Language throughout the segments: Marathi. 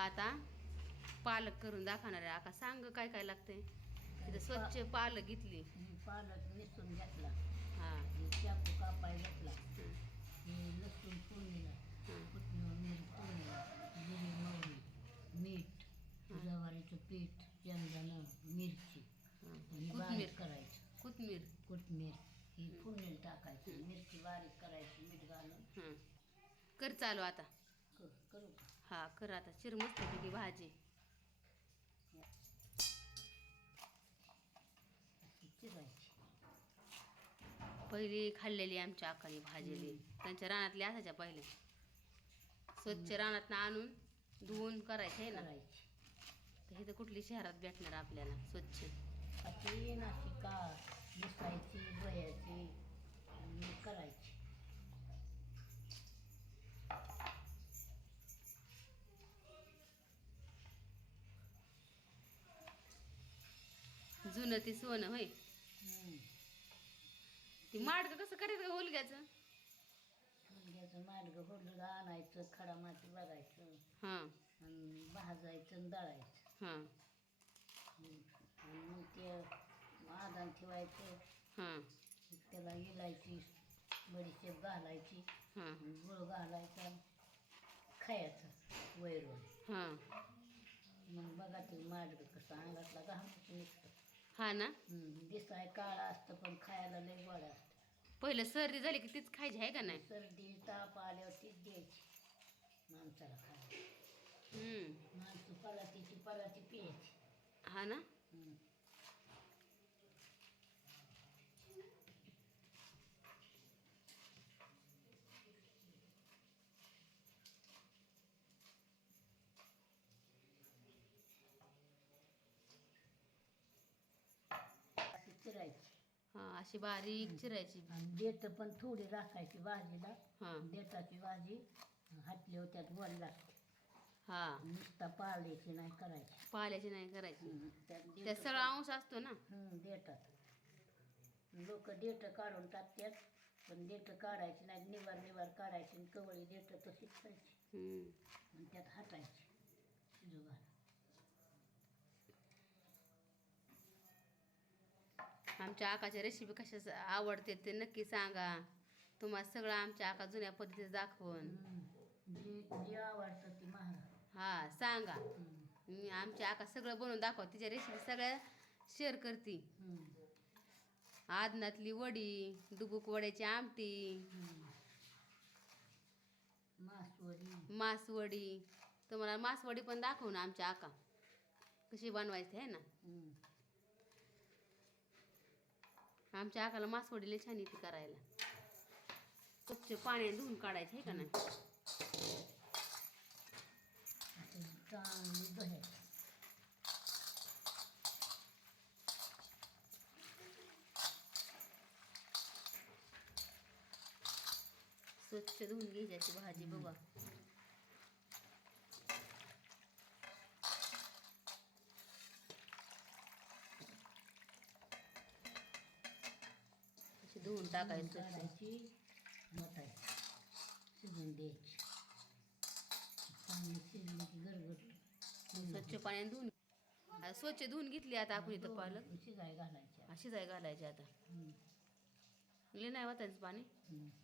आका आता? पालक करून दाखवणार आहे. आका सांग काय काय लागते तिथं स्वच्छ पालक घेतली. ही पालक निसून घेतला. हा. ही चाकू कापाय घेतला. हं, लसूण फोडणीला. कोथिंबीर फोडणीला. जिरी मोहरी मीठ. ज्वारीचं पीठ शेंगदाणं मिरची. आणि कोथिंबीर. बारीक करायचं. कोथिंबीर. कोथमीर ही फोडणीला टाकायची. मिरची बारीक करायची मीठ घालून. कर चालू आता. क- करू का? हा कर आता. चिर मस्त पैकी भाजी. पहिली खाल्लेली आमच्या आकाने भाजीली. त्यांच्या रानातली असायच्या पहिले. स्वच्छ रानात आणून धुवून करायचं आहे ना? करायची. तर कुठली शहरात भेटणार आपल्याला स्वच्छ. अशी नाशी का दिसायची बयाची आणि करायची. जुनं ती सोनं होय. ती माडगं कसं करायचं का होलग्याचं? मुलग्याचं माडगं होडलं आणायचं खडा माती बघायचं हां. आणि भाजायचं आणि दळायचं. हां. आणि मग ते आदान ठेवायचं. हां. त्याला इलायची बडीशेप घालायची. हां. आणि गुळ घालायचा खायचं वैरून हां. मग बघा ते माडगं कसं अंगातला घामचं निघतं हा ना हम्म. दिसाय काळा असतं पण खायला लय गोड असतं पहिलं सर्दी झाली की तीच खायची आहे का नाही सर्दी ताप आल्यावर तीच द्यायची माणसाला खायला हम्म. माणसं परातीची पराती प्यायची हा ना हम्म. अशी चिरायची हा अशी बारीक चिरायची. आणि देठ पण थोडी राखायची भाजीला. हा. देठाची भाजी हाटल्यावर त्यात वर लागते. हा. नुसता पाळायची नाही करायची. पाल्याची नाही करायची. हम्म. त्यात त्यात देठ सगळा अंश असतो ना. देठात. लोक देठ काढून टाकतात पण देठ काढायची नाही निवार निवार काढायची आणि कवळी देठ तशीच खायची. हम्म. आणि त्यात हाटायची. शिजू घाला आमच्या आकाच्या रेसिपी कशा आवडते ते नक्की सांगा तुम्हाला सगळं आमच्या आका जुन्या पद्धतीचं दाखवून हम्म. जी जी आवडतं ती महारा हा सांगा. मी आमच्या आका सगळं बनवून दाखव तिच्या रेसिपी सगळ्या शेअर करते. आदनातली वडी डुबुक वड्याची आमटी. मासवडी मासवडी तुम्हाला मासवडी पण दाखवू ना आमच्या आका कशी बनवायची आहे ना हम्म. आमच्या आकाला मासवडीला छान येते करायला. स्वच्छ पाण्याने धुवून काढायचं आहे का नाही? स्वच्छ धुवून घ्यायची भाजी बघा. धुवून टाकायचं. काढायची मोठायची शिजून द्यायची. चांगली शिजली की गरगट स्वच्छ पाण्याने धुवून आता स्वच्छ धुवून घेतली आता आपण इथं पालक. शिजाय घालायच्या. अशी जाय घालायची आता. ले नाही वाटायचं पाणी.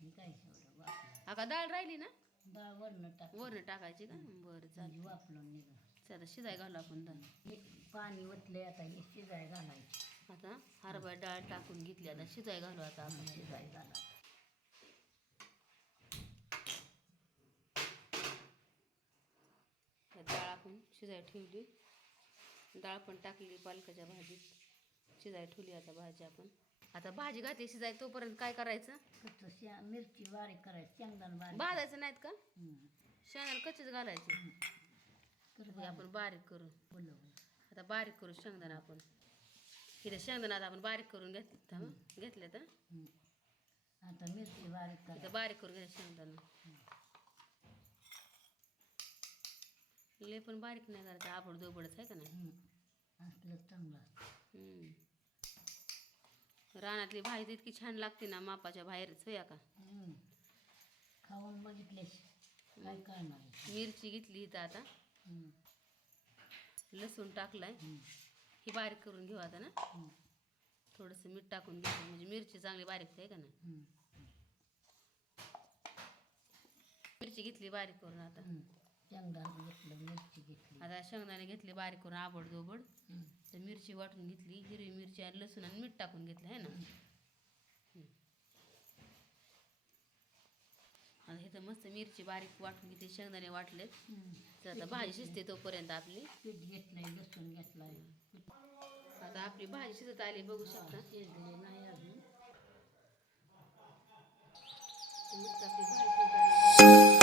हे काय डाळ राहिली ना? डाळ वरण टाक वरण टाकायची का? बरं चालेल. वापरून निघा आता शिजाय घालू आपण हे पाणी ओतले आता हे शिजाय घालायची. आता हरभरा डाळ टाकून घेतली. आता शिजाय घालू आता आपण. शिजाय घाला डाळ आपण शिजाय ठेवली. डाळ पण टाकली पालकाच्या भाजीत. शिजाय ठेवली आता भाजी आपण. आता भाजी घातली शिजाय तोपर्यंत काय करायचं? मिरची बारीक करायची शेंगदाणा बारीक भाजायचं नाहीत का. शेंगाला कच्चेच घालायचे. आपण बारीक करू. आता बारीक करू शेंगदाणा आपण. इथे शेंगदाणा आता आपण बारीक करून घेतले थांब, घेतले तर हम्म. आता मिरची बारीक इथं करायची बारीक करून घ्यायचं शेंगदाणा. लय पण बारीक नाही करायचं आबड दोबडच आहे का नाही. असलं चांगलं असतं. हम्म. रानातली भाजी इतकी छान लागते ना मापाच्या बाहेरच होया का. खाऊन काय? मिरची घेतली इथं आता. लसूण टाकलाय. ही बारीक करून घेऊ आता ना? थोडंसं मीठ टाकून घेऊ. म्हणजे मिरची चांगली बारीक आहे का ना मिरची घेतली बारीक करून आता. शेंगदाणा घेतलं मिरची घेतली. आता शेंगदाणे घेतले बारीक करून आबड दोबड तर मिरची वाटून घेतली हिरवी मिरची आणि लसूण आणि मीठ टाकून घेतलं आहे ना हम्म. इथं मस्त मिरची बारीक वाटून घेतली शेंगदाणे वाटलेत. तर आता भाजी शिजते तोपर्यंत आपली. पीठ घेतलंय लसूण घेतलाय. आता आपली भाजी शिजत आली बघू शकता. नाही अजून. मस्त आपली भाजी शिजत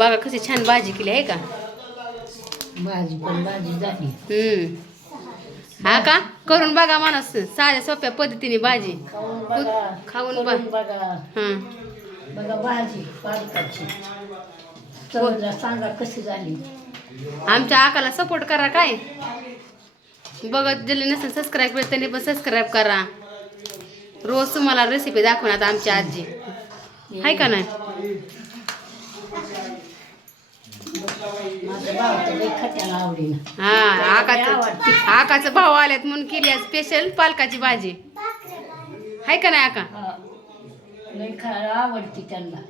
बघा कशी छान भाजी केली आहे का? भाजी पण भाजी झाली. हम्म. हा का? करून बघा माणूस साध्या सोप्या पद्धतीने भाजी. खाऊन बघा. बघ. हां. भाजी सांगा कशी झाली. आमच्या आकाला सपोर्ट करा काय? बघत ज्याला नसेल सबस्क्राईब केलं त्यांनी पण सबस्क्राईब करा. रोज तुम्हाला रेसिपी दाखवणार आमची आजी. आहे का नाही? हा आकाचं आकाचं भाव आल्यात म्हणून केली स्पेशल पालकाची भाजी. आहे का नाही आका? आवडती त्यांना.